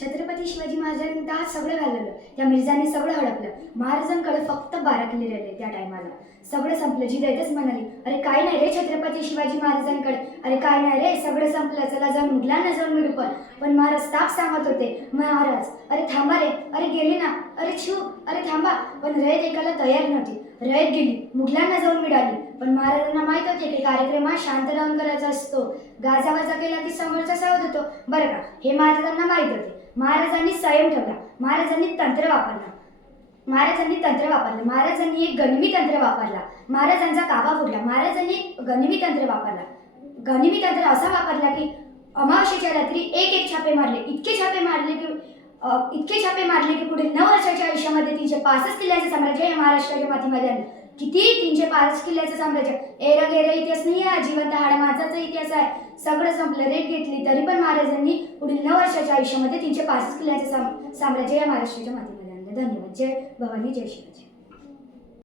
छत्रपती शिवाजी महाराजांनी त्या सगळं घालवलं, त्या मिर्झांनी सगळं हडपलं. महाराजांकडे फक्त 12 किल्ले राहिले त्या टायमाला. सगळं संपलं. जिजाईच म्हणाली, अरे काय नाही रे छत्रपती शिवाजी महाराजांकडे, अरे काय नाही रे, सगळं संपलं, चला जाऊन मुघलांना जाऊन मिळू. पण महाराज ताप सांगत होते, महाराज अरे थांबा रे, अरे गेली ना, अरे अरे थांबा. पण रयत ऐकायला तयार नव्हती. रयत गेली, मुघलांना जाऊन मिळाली. पण महाराजांना माहित होते की कार्यक्रम हा शांत राहून करायचा असतो, गाजावाजा केला की समोरचा सावध होतो बरं का, हे महाराजांना माहित होते. महाराजांनी संयम ठेवला, महाराजांनी तंत्र वापरलं. महाराजांनी एक गनिमी तंत्र वापरला. महाराजांचा काबा फुटला. महाराजांनी गनिमी तंत्र वापरला. गनिमी तंत्र असा वापरला की अमावस्येच्या रात्री एक छापे मारले. इतके छापे मारले की पुढे 9 वर्षाच्या आयुष्यामध्ये 365 किल्ल्याचे साम्राज्य या महाराष्ट्राच्या मातीमध्ये आले. किती 305 किल्ल्याचं साम्राज्य. एरा गेरा इतिहास नाही आहे, जिवंत हाड माझाचा इतिहास आहे. सगळं संपलं, रेट घेतली, तरी पण महाराजांनी पुढील 9 वर्षाच्या आयुष्यामध्ये 365 किल्ल्याचं साम्राज्य या महाराष्ट्राच्या मातीमध्ये आणलं. धन्यवाद. जय भवानी, जय शिवाजी.